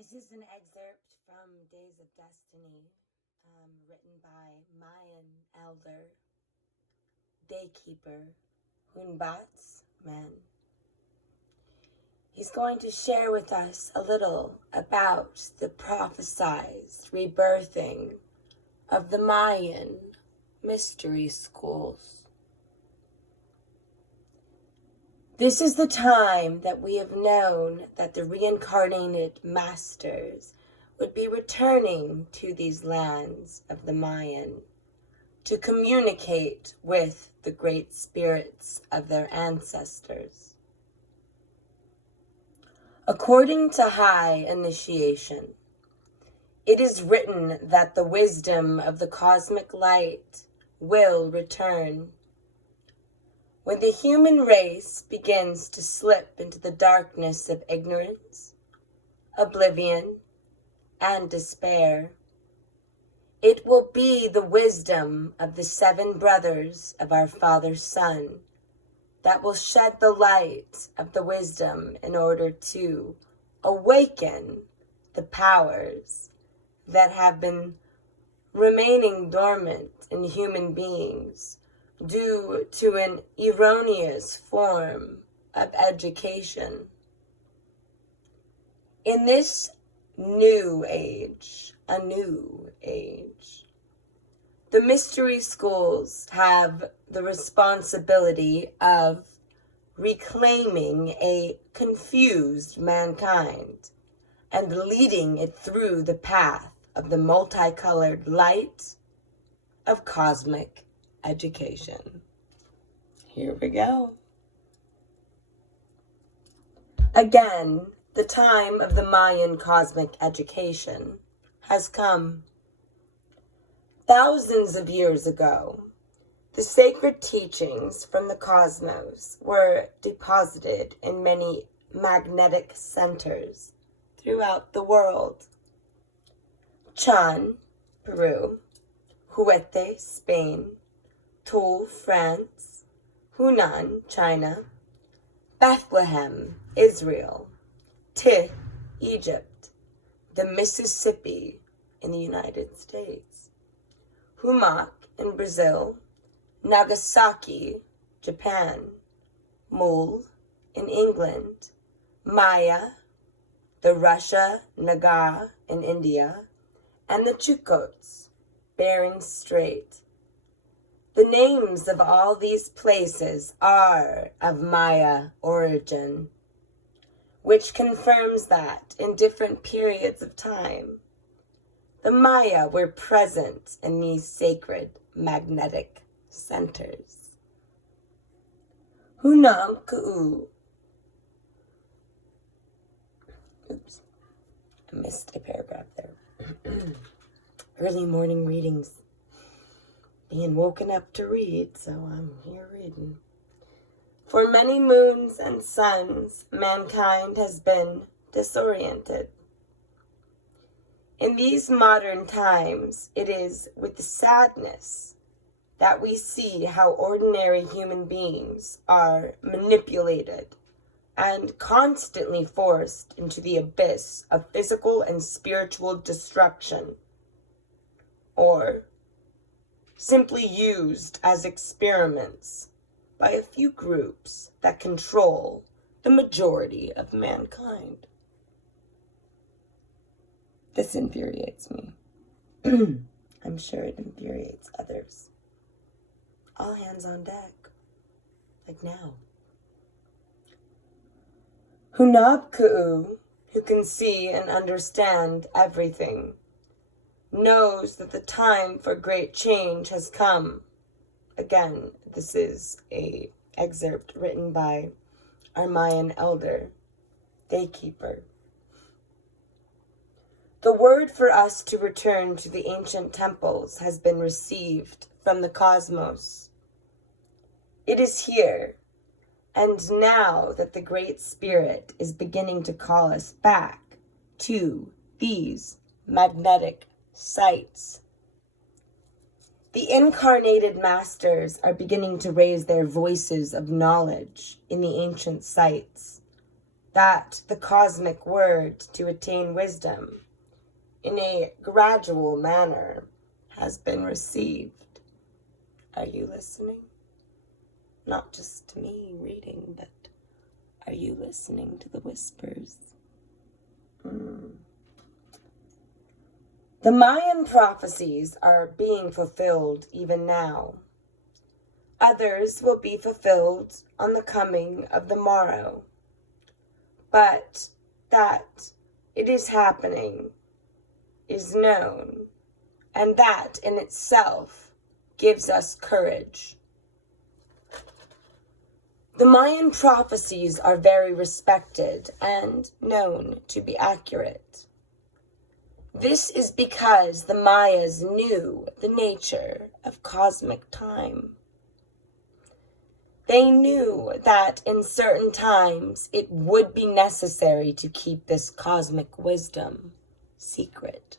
This is an excerpt from Days of Destiny, written by Mayan elder, daykeeper, Hunbat's man. He's going to share with us a little about the prophesized rebirthing of the Mayan mystery schools. This is the time that we have known that the reincarnated masters would be returning to these lands of the Mayan to communicate with the great spirits of their ancestors. According to high initiation, it is written that the wisdom of the cosmic light will return. When the human race begins to slip into the darkness of ignorance, oblivion, and despair, it will be the wisdom of the 7 brothers of our Father's Son that will shed the light of the wisdom in order to awaken the powers that have been remaining dormant in human beings due to an erroneous form of education. In this new age, the mystery schools have the responsibility of reclaiming a confused mankind and leading it through the path of the multicolored light of cosmic education. Here we go. Again, the time of the Mayan cosmic education has come. Thousands of years ago, the sacred teachings from the cosmos were deposited in many magnetic centers throughout the world. Chan, Peru; Huete, Spain; Toul, France; Hunan, China; Bethlehem, Israel; Tith, Egypt; the Mississippi in the United States; Humak in Brazil; Nagasaki, Japan; Mul in England; Maya, the Russia Naga in India; and the Chukots, Bering Strait. The names of all these places are of Maya origin, which confirms that in different periods of time, the Maya were present in these sacred magnetic centers. Hunam Ku'u. Oops, I missed a paragraph there. Early morning readings. Being woken up to read, so I'm here reading. For many moons and suns, mankind has been disoriented. In these modern times, it is with sadness that we see how ordinary human beings are manipulated and constantly forced into the abyss of physical and spiritual destruction, or simply used as experiments by a few groups that control the majority of mankind. This infuriates me. I'm sure it infuriates others. All hands on deck, like now. Hunab Ku'u, who can see and understand everything, knows that the time for great change has come. Again, this is an excerpt written by our Mayan elder, daykeeper. The word for us to return to the ancient temples has been received from the cosmos. It is here, and now that the Great Spirit is beginning to call us back to these magnetic sites. The incarnated masters are beginning to raise their voices of knowledge in the ancient sites, that the cosmic word to attain wisdom in a gradual manner has been received. Are you listening? Not just to me reading, but are you listening to the whispers? The Mayan prophecies are being fulfilled even now. Others will be fulfilled on the coming of the morrow. But that it is happening is known, and that in itself gives us courage. The Mayan prophecies are very respected and known to be accurate. This is because the Mayas knew the nature of cosmic time. They knew that in certain times it would be necessary to keep this cosmic wisdom secret.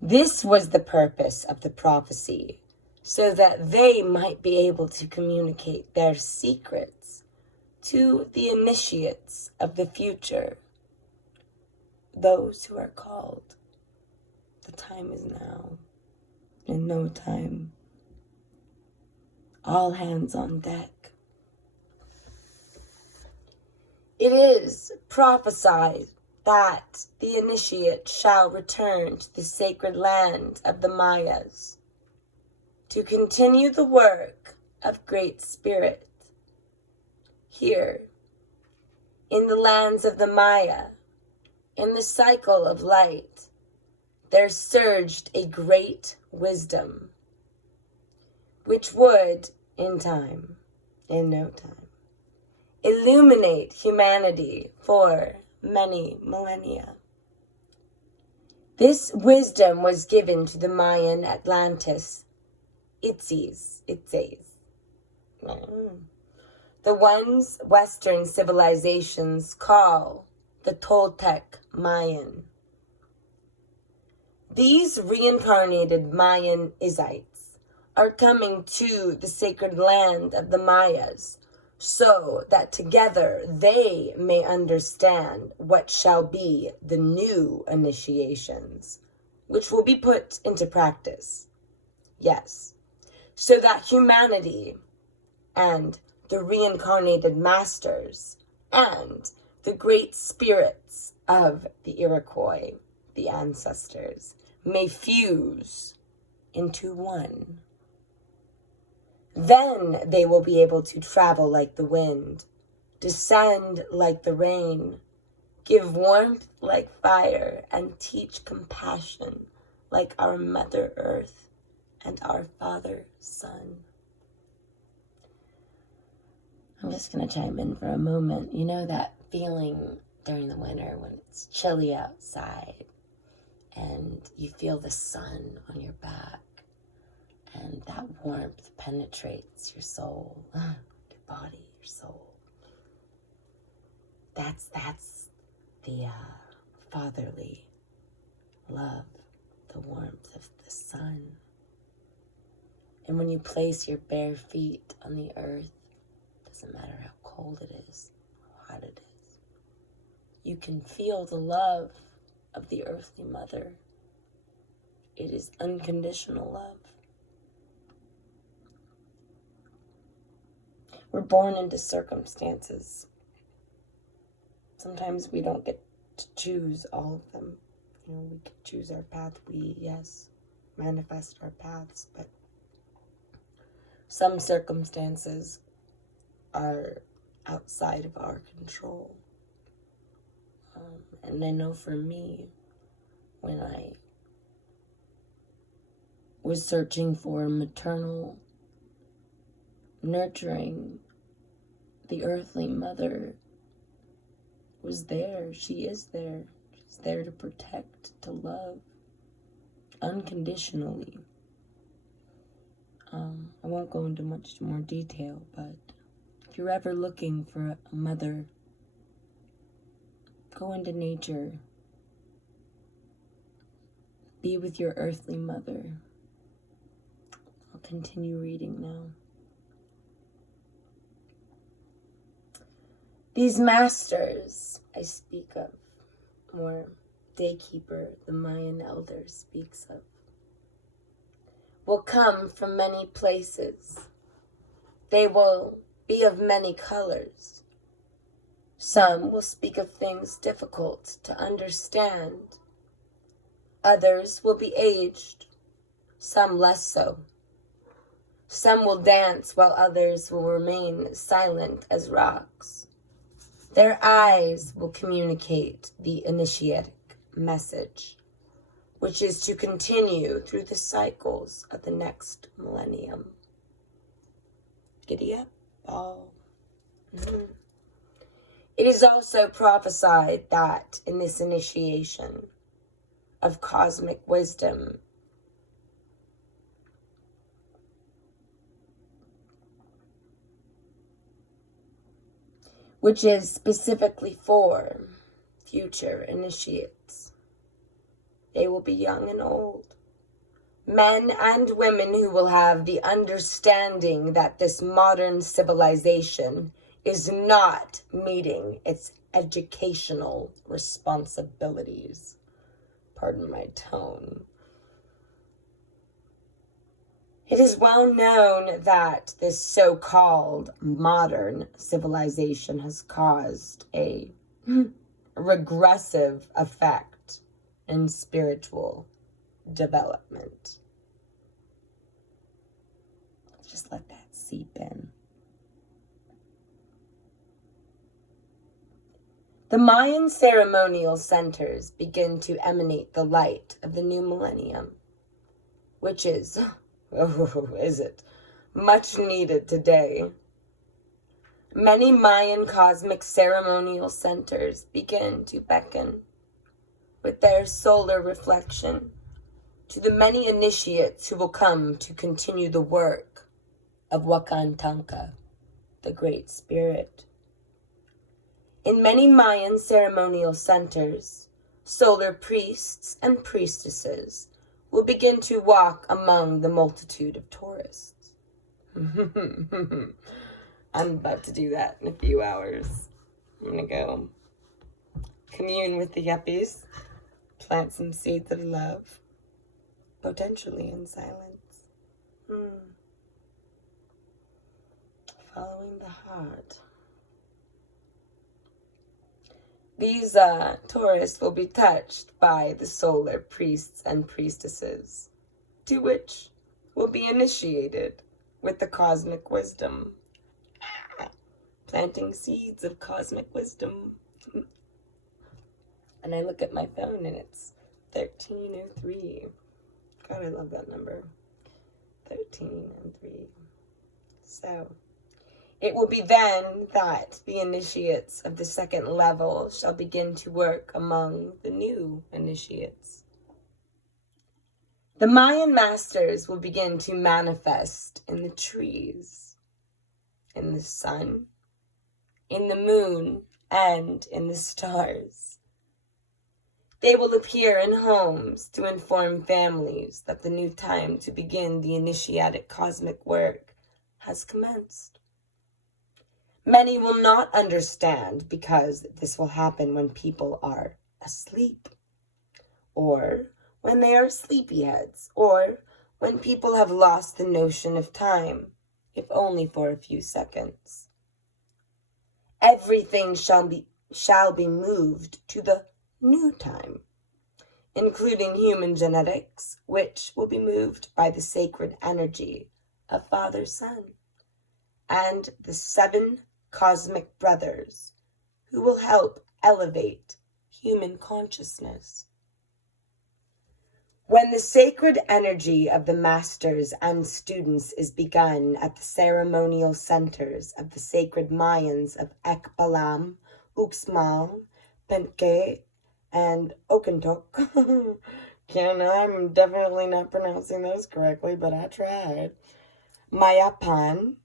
This was the purpose of the prophecy, so that they might be able to communicate their secrets to the initiates of the future, those who are called. The time is now. In no time. All hands on deck. It is prophesied that the initiate shall return to the sacred land of the Mayas to continue the work of Great Spirit. Here, in the lands of the Maya, in the cycle of light, there surged a great wisdom, which would, in no time, illuminate humanity for many millennia. This wisdom was given to the Mayan Atlantis, Itses, the ones Western civilizations call the Toltec Mayan. These reincarnated Mayan Izites are coming to the sacred land of the Mayas so that together they may understand what shall be the new initiations, which will be put into practice. Yes, so that humanity and the reincarnated masters and the great spirits of the Iroquois, the ancestors, may fuse into one. Then they will be able to travel like the wind, descend like the rain, give warmth like fire, and teach compassion like our Mother Earth and our Father Sun. I'm just going to chime in for a moment. You know that feeling during the winter when it's chilly outside and you feel the sun on your back and that warmth penetrates your soul, your body, your soul. That's the fatherly love, the warmth of the sun. And when you place your bare feet on the earth, doesn't matter how cold it is, how hot it is, you can feel the love of the earthly mother. It is unconditional love. We're born into circumstances. Sometimes we don't get to choose all of them. We could choose our path. We, yes, manifest our paths, but some circumstances are outside of our control. And I know for me, when I was searching for maternal nurturing, the earthly mother was there. She is there. She's there to protect, to love, unconditionally. I won't go into much more detail, but if you're ever looking for a mother, go into nature. Be with your earthly mother. I'll continue reading now. These masters I speak of, or Daykeeper, the Mayan elder, speaks of, will come from many places. They will be of many colors. Some will speak of things difficult to understand. Others will be aged, some less so. Some will dance while others will remain silent as rocks. Their eyes will communicate the initiatic message, which is to continue through the cycles of the next millennium. Giddy up, all. It is also prophesied that in this initiation of cosmic wisdom, which is specifically for future initiates, they will be young and old, men and women who will have the understanding that this modern civilization is not meeting its educational responsibilities. Pardon my tone. It is well known that this so-called modern civilization has caused a regressive effect in spiritual development. Just let that seep in. The Mayan ceremonial centers begin to emanate the light of the new millennium, which is, is it, much needed today. Many Mayan cosmic ceremonial centers begin to beckon with their solar reflection to the many initiates who will come to continue the work of Wakantanka, the Great Spirit. In many Mayan ceremonial centers, solar priests and priestesses will begin to walk among the multitude of tourists. I'm about to do that in a few hours. I'm going to go commune with the yuppies, plant some seeds of love, potentially in silence. Following the heart. These tourists will be touched by the solar priests and priestesses, to which will be initiated with the cosmic wisdom. Planting seeds of cosmic wisdom. And I look at my phone and it's 13:03. God, I love that number. 13:03. So, it will be then that the initiates of the second level shall begin to work among the new initiates. The Mayan masters will begin to manifest in the trees, in the sun, in the moon, and in the stars. They will appear in homes to inform families that the new time to begin the initiatic cosmic work has commenced. Many will not understand because this will happen when people are asleep, or when they are sleepyheads, or when people have lost the notion of time, if only for a few seconds. Everything shall be moved to the new time, including human genetics, which will be moved by the sacred energy of Father Sun and the 7 cosmic brothers who will help elevate human consciousness. When the sacred energy of the masters and students is begun at the ceremonial centers of the sacred Mayans of Ekbalam, Uxmal, Penke, and Okantok. I'm definitely not pronouncing those correctly, but I tried. Mayapan,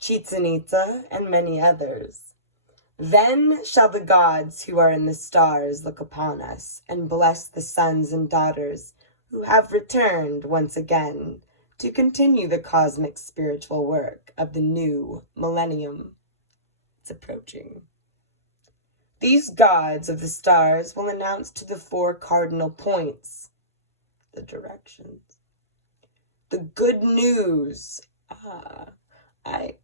Chichen Itza, and many others. Then shall the gods who are in the stars look upon us and bless the sons and daughters who have returned once again to continue the cosmic spiritual work of the new millennium. It's approaching. These gods of the stars will announce to the 4 cardinal points, the directions, the good news. I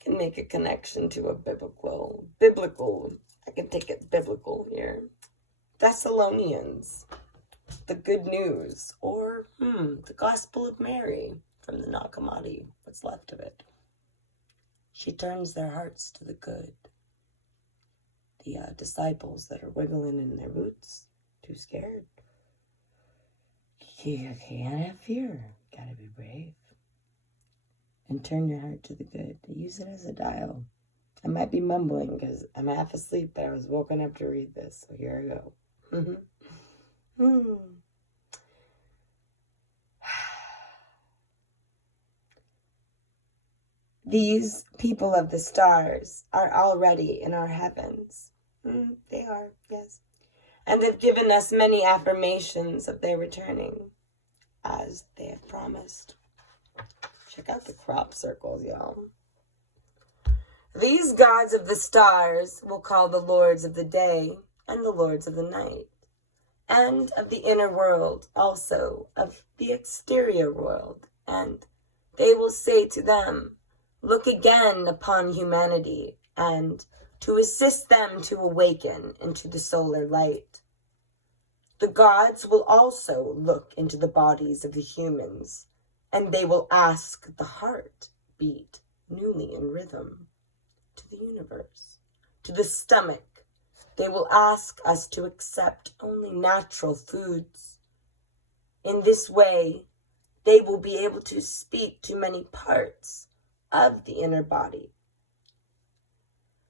can make a connection to a biblical, I can take it biblical here. Thessalonians, the good news, or the Gospel of Mary from the Nag Hammadi, what's left of it. She turns their hearts to the good. The disciples that are wiggling in their boots, too scared. You can't have fear. Gotta be brave. And turn your heart to the good. Use it as a dial. I might be mumbling because I'm half asleep, but I was woken up to read this. So here I go. These people of the stars are already in our heavens. They are, yes. And have given us many affirmations of their returning, as they have promised. Check out the crop circles, y'all. These gods of the stars will call the lords of the day and the lords of the night, and of the inner world, also of the exterior world. And they will say to them, look again upon humanity, and to assist them to awaken into the solar light. The gods will also look into the bodies of the humans, and they will ask the heart beat newly in rhythm to the universe, to the stomach. They will ask us to accept only natural foods. In this way, they will be able to speak to many parts of the inner body.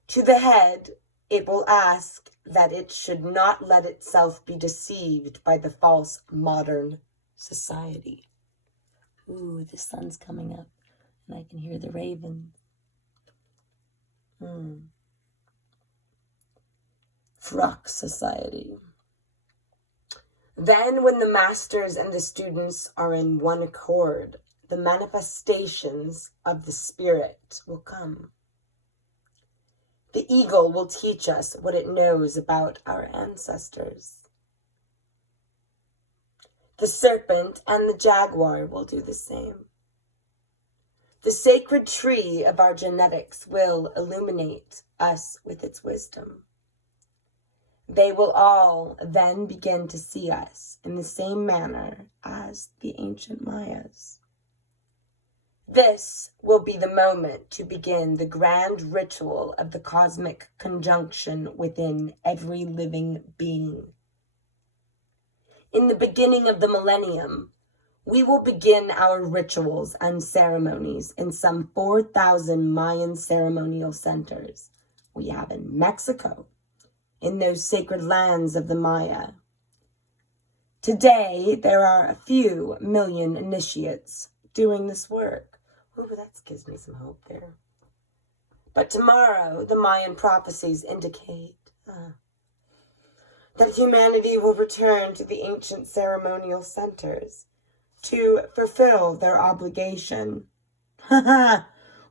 To the head, it will ask that it should not let itself be deceived by the false modern society. Ooh, the sun's coming up, and I can hear the ravens. Frock society. Then, when the masters and the students are in one accord, the manifestations of the spirit will come. The eagle will teach us what it knows about our ancestors. The serpent and the jaguar will do the same. The sacred tree of our genetics will illuminate us with its wisdom. They will all then begin to see us in the same manner as the ancient Mayas. This will be the moment to begin the grand ritual of the cosmic conjunction within every living being. In the beginning of the millennium, we will begin our rituals and ceremonies in some 4,000 Mayan ceremonial centers we have in Mexico, in those sacred lands of the Maya. Today, there are a few million initiates doing this work. Ooh, that gives me some hope there. But tomorrow, the Mayan prophecies indicate that humanity will return to the ancient ceremonial centers to fulfill their obligation,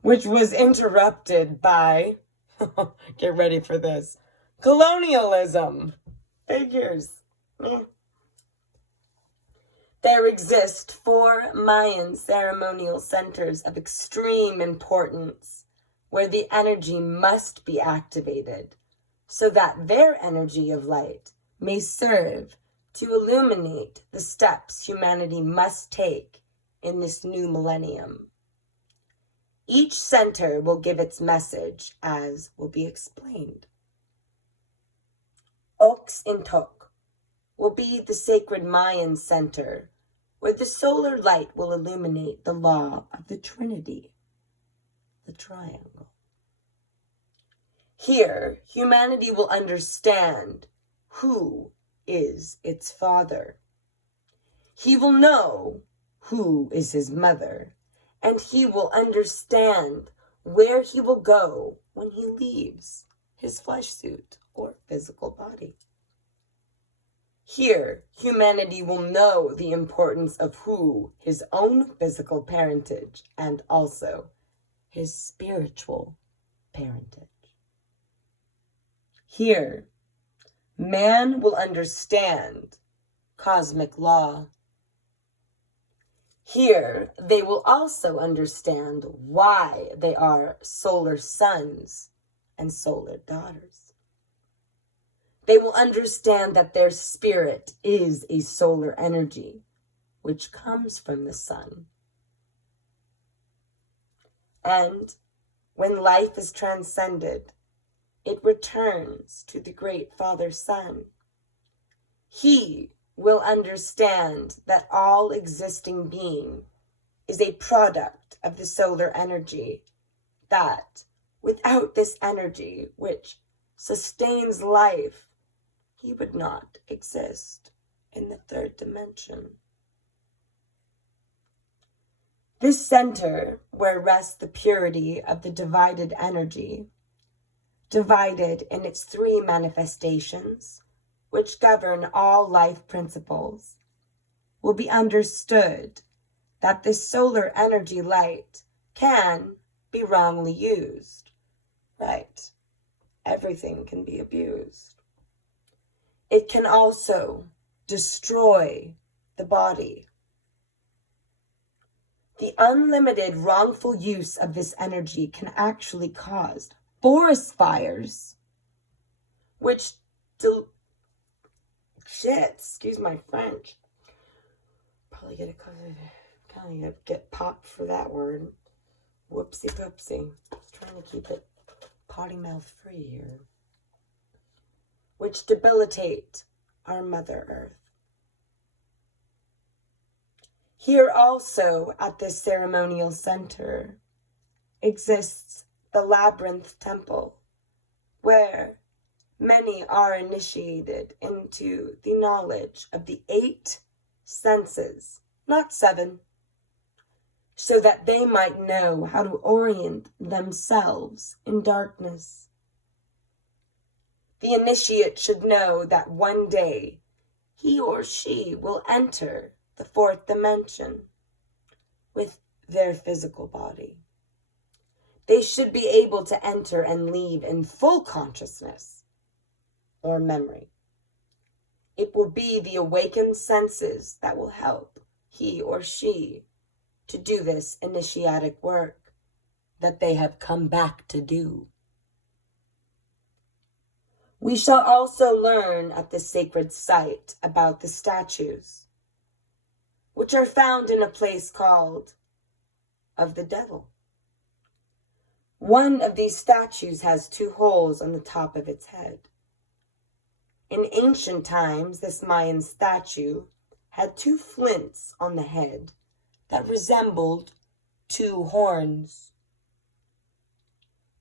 which was interrupted by, get ready for this, colonialism. Figures. There exist 4 Mayan ceremonial centers of extreme importance where the energy must be activated so that their energy of light may serve to illuminate the steps humanity must take in this new millennium. Each center will give its message, as will be explained. Oxintok will be the sacred Mayan center where the solar light will illuminate the law of the Trinity, the triangle. Here, humanity will understand who is its father. He will know who is his mother, and he will understand where he will go when he leaves his flesh suit or physical body. Here, humanity will know the importance of who his own physical parentage and also his spiritual parentage. Here, man will understand cosmic law. Here, they will also understand why they are solar sons and solar daughters. They will understand that their spirit is a solar energy, which comes from the sun. And when life is transcended, it returns to the great Father Sun. He will understand that all existing being is a product of the solar energy, that without this energy which sustains life, he would not exist in the third dimension. This center, where rests the purity of the divided energy, divided in its three manifestations, which govern all life principles, will be understood that this solar energy light can be wrongly used. Right? Everything can be abused. It can also destroy the body. The unlimited wrongful use of this energy can actually cause forest fires, which excuse my French. Probably get popped for that word. Whoopsie poopsie. Trying to keep it potty mouth free here. Which debilitate our Mother Earth. Here also at this ceremonial center exists the Labyrinth Temple, where many are initiated into the knowledge of the 8 senses, not 7, so that they might know how to orient themselves in darkness. The initiate should know that one day he or she will enter the 4th dimension with their physical body. They should be able to enter and leave in full consciousness or memory. It will be the awakened senses that will help he or she to do this initiatic work that they have come back to do. We shall also learn at this sacred site about the statues, which are found in a place called of the Devil. One of these statues has 2 holes on the top of its head. In ancient times, this Mayan statue had 2 flints on the head that resembled 2 horns.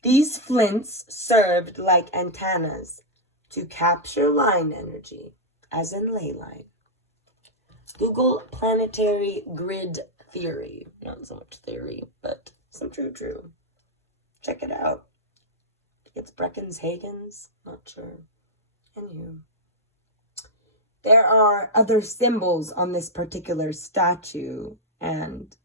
These flints served like antennas to capture line energy, as in ley line. Google planetary grid theory. Not so much theory, but some true. Check it out. It's Brecken's Hagen's, not sure. Anywho. There are other symbols on this particular statue, and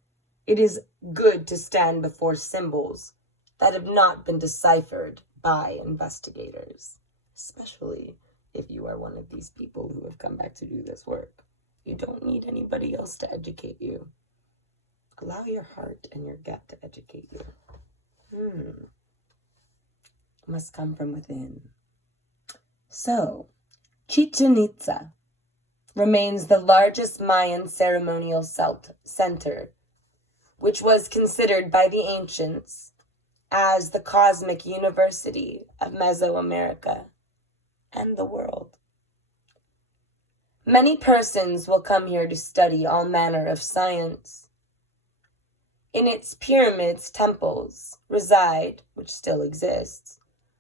it is good to stand before symbols that have not been deciphered by investigators, especially if you are one of these people who have come back to do this work. You don't need anybody else to educate you. Allow your heart and your gut to educate you. Must come from within. So, Chichen Itza remains the largest Mayan ceremonial center, which was considered by the ancients as the cosmic university of Mesoamerica and the world. Many persons will come here to study all manner of science. In its pyramids, temples, reside, which still exists,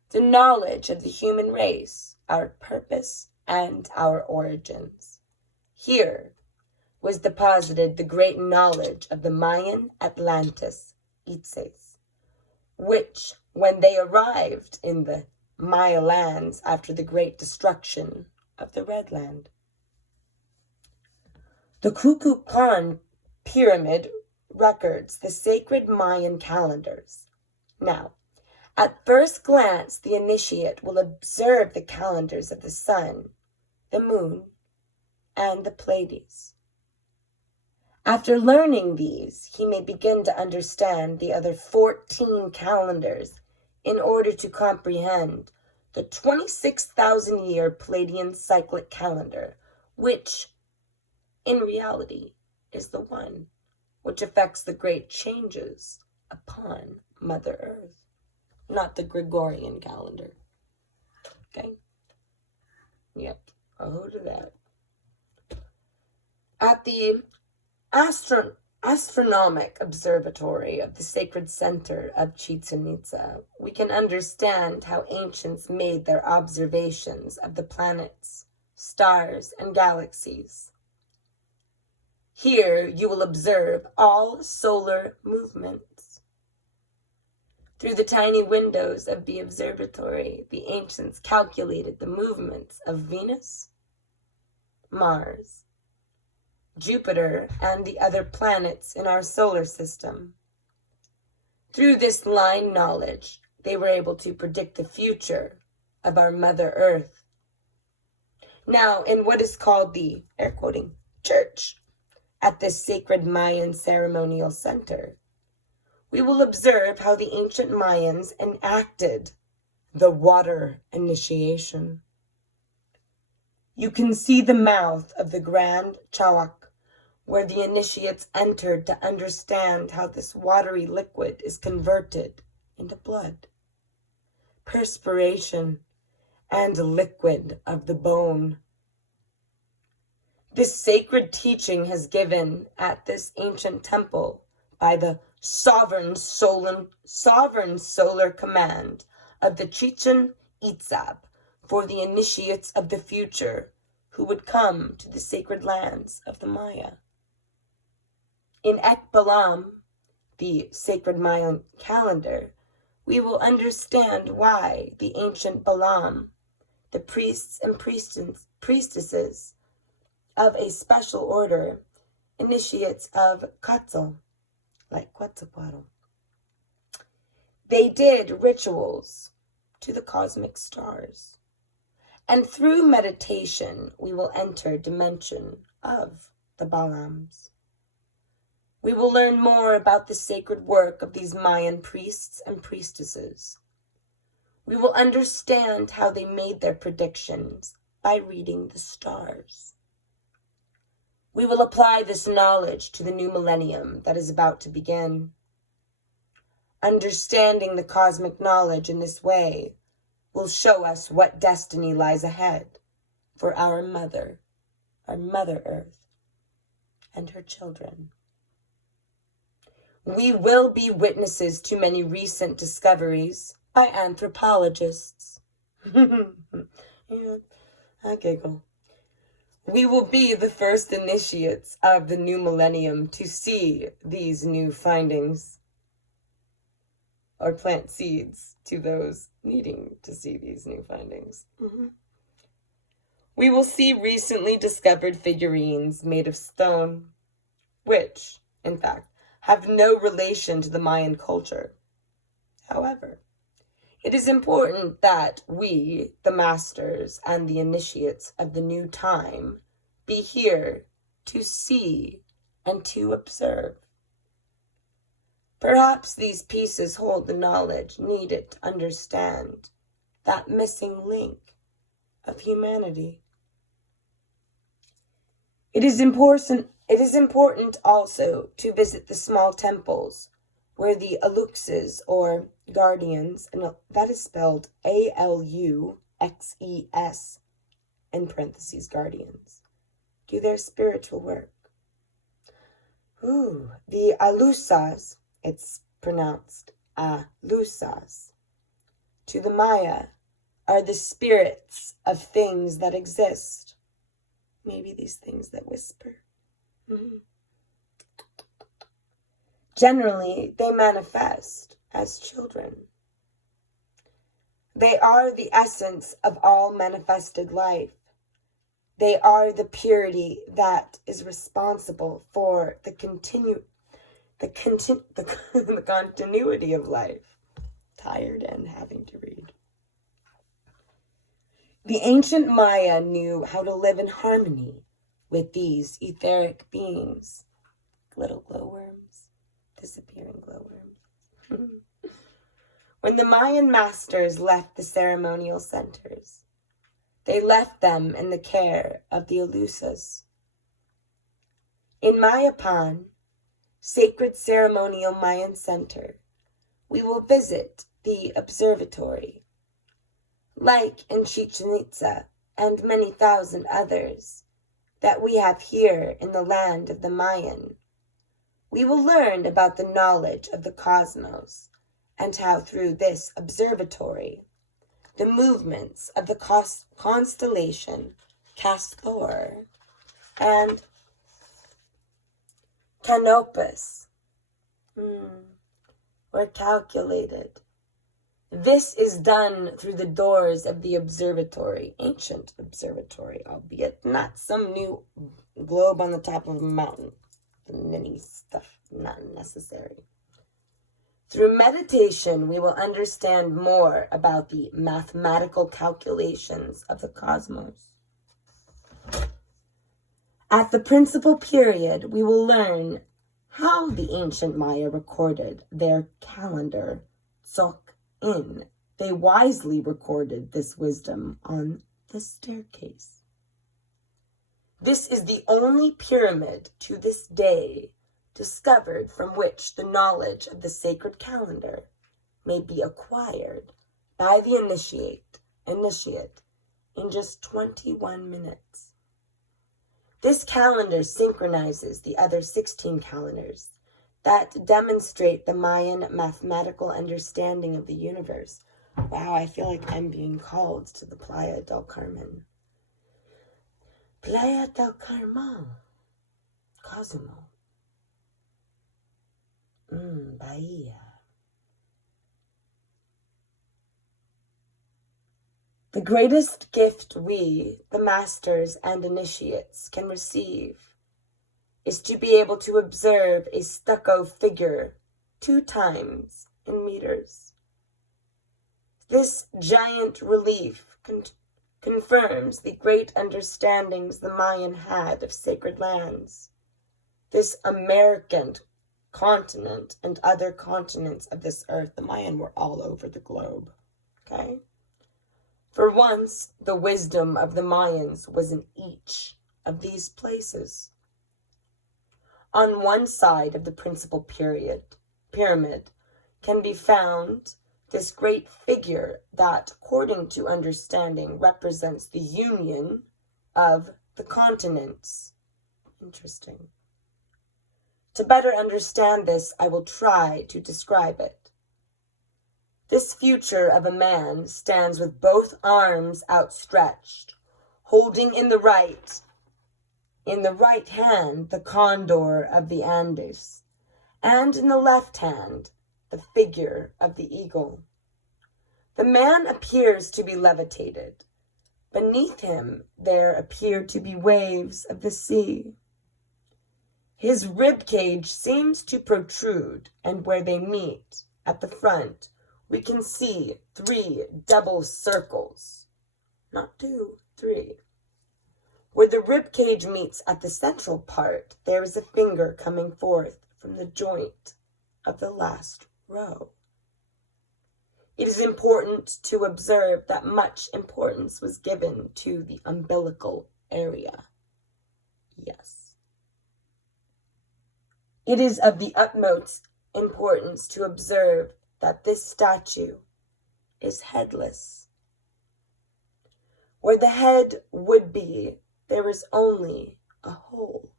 the knowledge of the human race, our purpose, and our origins. Here was deposited the great knowledge of the Mayan Atlantis, Itzes, which, when they arrived in the Maya lands after the great destruction of the Red Land. The Kukulkan pyramid records the sacred Mayan calendars. Now, At first glance, the initiate will observe the calendars of the sun, the moon, and the Pleiades. After learning these, he may begin to understand the other 14 calendars in order to comprehend the 26,000-year Pleiadian cyclic calendar, which, in reality, is the one which affects the great changes upon Mother Earth, not the Gregorian calendar. Okay? Yep. Oh, to that. At the astronomic observatory of the sacred center of Chichen Itza, we can understand how ancients made their observations of the planets, stars, and galaxies. Here you will observe all solar movements. Through the tiny windows of the observatory, the ancients calculated the movements of Venus, Mars, Jupiter, and the other planets in our solar system. Through this line knowledge, they were able to predict the future of our Mother Earth. Now, in what is called the, air quoting, church, at this sacred Mayan ceremonial center, we will observe how the ancient Mayans enacted the water initiation. You can see the mouth of the Grand Chawak, where the initiates entered to understand how this watery liquid is converted into blood, perspiration, and liquid of the bone. This sacred teaching has given at this ancient temple by the sovereign solar command of the Chichen Itzab for the initiates of the future who would come to the sacred lands of the Maya. In Ekbalam, the sacred Mayan calendar, we will understand why the ancient Balam, the priests and priestesses of a special order, initiates of Quetzal, like Quetzalcoatl, they did rituals to the cosmic stars. And through meditation, we will enter dimension of the Balams. We will learn more about the sacred work of these Mayan priests and priestesses. We will understand how they made their predictions by reading the stars. We will apply this knowledge to the new millennium that is about to begin. Understanding the cosmic knowledge in this way will show us what destiny lies ahead for our Mother Earth, and her children. We will be witnesses to many recent discoveries by anthropologists. Yeah, I giggle. We will be the first initiates of the new millennium to see these new findings, or plant seeds to those needing to see these new findings. We will see recently discovered figurines made of stone, which, in fact, have no relation to the Mayan culture. However, it is important that we, the masters and the initiates of the new time, be here to see and to observe. Perhaps these pieces hold the knowledge needed to understand that missing link of humanity. It is important also to visit the small temples where the Aluxes, or guardians, and that is spelled A-L-U-X-E-S, in parentheses, guardians, do their spiritual work. The Alusas, it's pronounced Alusas, to the Maya, are the spirits of things that exist. Maybe these things that whisper. Generally, they manifest as children. They are the essence of all manifested life. They are the purity that is responsible for the continuity of life. tired and having to read. The ancient Maya knew how to live in harmony with these etheric beings. Little glowworms, disappearing glowworms. When the Mayan masters left the ceremonial centers, they left them in the care of the Elusas. In Mayapan, sacred ceremonial Mayan center, we will visit the observatory. Like in Chichen Itza and many thousand others that we have here in the land of the Mayan, we will learn about the knowledge of the cosmos and how through this observatory, the movements of the constellation Castor and Canopus were calculated. This is done through the doors of the observatory, ancient observatory, albeit not some new globe on the top of a mountain. The mini stuff, not necessary. Through meditation, we will understand more about the mathematical calculations of the cosmos. At the principal period, we will learn how the ancient Maya recorded their calendar, Tzok-in. They wisely recorded this wisdom on the staircase. This is the only pyramid to this day discovered from which the knowledge of the sacred calendar may be acquired by the initiate in just 21 minutes. This calendar synchronizes the other 16 calendars that demonstrate the Mayan mathematical understanding of the universe. Wow, I feel like I'm being called to the Playa del Carmen. Playa del Carmen. Cosmo. Bahia. The greatest gift we, the masters and initiates, can receive is to be able to observe a stucco figure 2 times in meters. This giant relief confirms the great understandings the Mayan had of sacred lands. This American continent and other continents of this earth, the Mayan were all over the globe, okay? For once, the wisdom of the Mayans was in each of these places. On one side of the principal pyramid can be found this great figure that, according to understanding, represents the union of the continents. Interesting. To better understand this, I will try to describe it. This future of a man stands with both arms outstretched, holding in the right hand the condor of the Andes, and in the left hand the figure of the eagle. The man appears to be levitated. Beneath him there appear to be waves of the sea. His rib cage seems to protrude, and where they meet, at the front, we can see 3 double circles. Not 2, 3. Where the rib cage meets at the central part, there is a finger coming forth from the joint of the last row. It is important to observe that much importance was given to the umbilical area. Yes. It is of the utmost importance to observe that this statue is headless. Where the head would be, there is only a hole.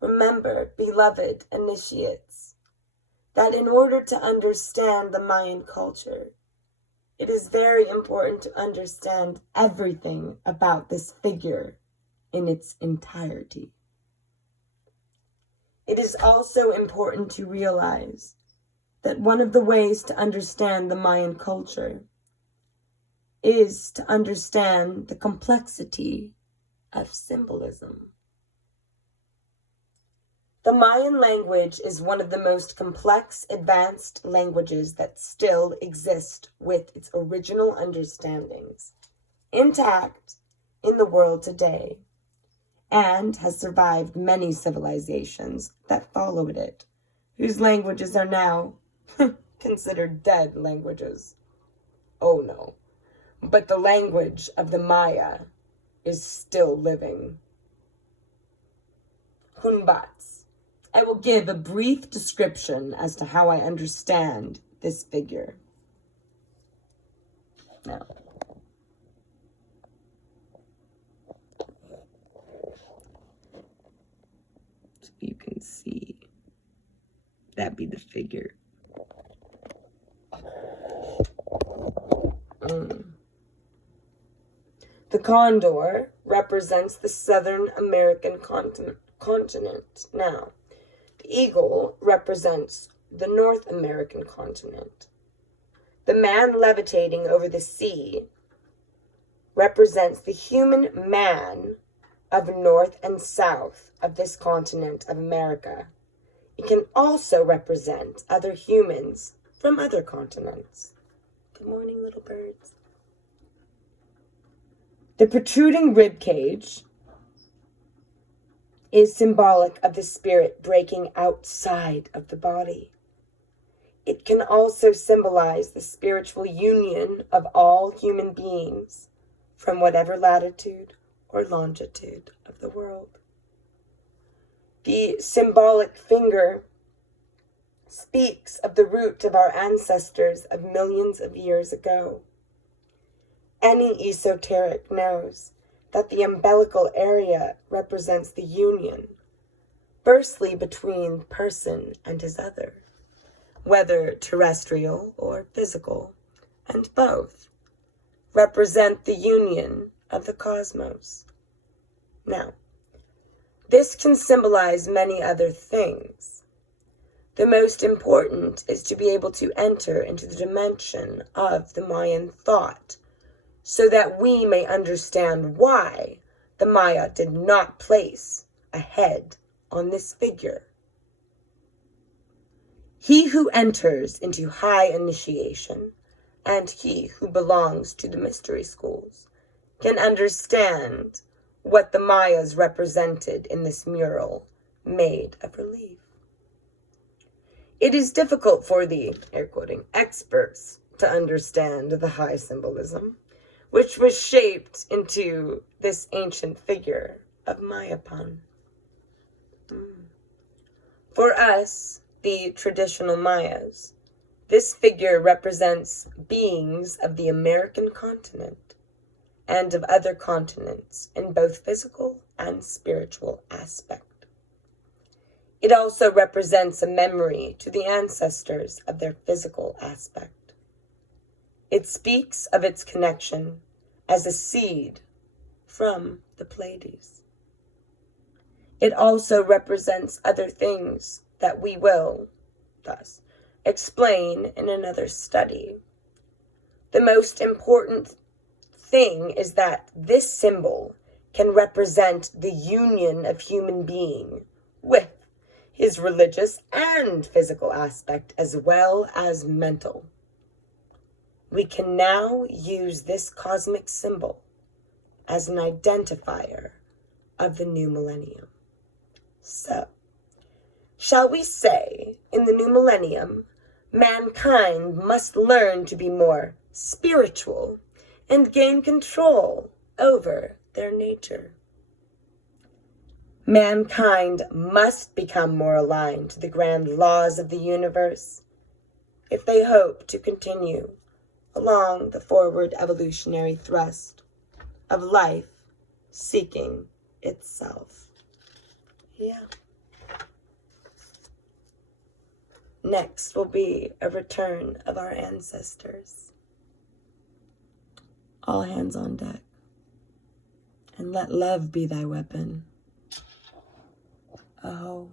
Remember, beloved initiates, that in order to understand the Mayan culture, it is very important to understand everything about this figure in its entirety. It is also important to realize that one of the ways to understand the Mayan culture is to understand the complexity of symbolism. The Mayan language is one of the most complex, advanced languages that still exist with its original understandings intact in the world today, and has survived many civilizations that followed it, whose languages are now considered dead languages. Oh no, but the language of the Maya is still living. Hunbats. I will give a brief description as to how I understand this figure. Now, so you can see that be the figure. The condor represents the Southern American continent. Now, the eagle represents the North American continent. The man levitating over the sea represents the human man of North and South of this continent of America. It can also represent other humans from other continents. Good morning, little birds. The protruding rib cage is symbolic of the spirit breaking outside of the body. It can also symbolize the spiritual union of all human beings from whatever latitude or longitude of the world. The symbolic finger speaks of the root of our ancestors of millions of years ago. Any esoteric knows that the umbilical area represents the union, firstly between person and his other, whether terrestrial or physical, and both represent the union of the cosmos. Now, this can symbolize many other things. The most important is to be able to enter into the dimension of the Mayan thought, so that we may understand why the Maya did not place a head on this figure. He who enters into high initiation, and he who belongs to the mystery schools, can understand what the Mayas represented in this mural made of relief. It is difficult for the, air quoting, experts to understand the high symbolism, which was shaped into this ancient figure of Mayapan. For us, the traditional Mayas, this figure represents beings of the American continent and of other continents in both physical and spiritual aspect. It also represents a memory to the ancestors of their physical aspect. It speaks of its connection as a seed from the Pleiades. It also represents other things that we will, thus, explain in another study. The most important thing is that this symbol can represent the union of human being with his religious and physical aspect as well as mental. We can now use this cosmic symbol as an identifier of the new millennium. So, shall we say, in the new millennium, mankind must learn to be more spiritual and gain control over their nature. Mankind must become more aligned to the grand laws of the universe if they hope to continue along the forward evolutionary thrust of life seeking itself. Yeah. Next will be a return of our ancestors. All hands on deck. And let love be thy weapon. Oh.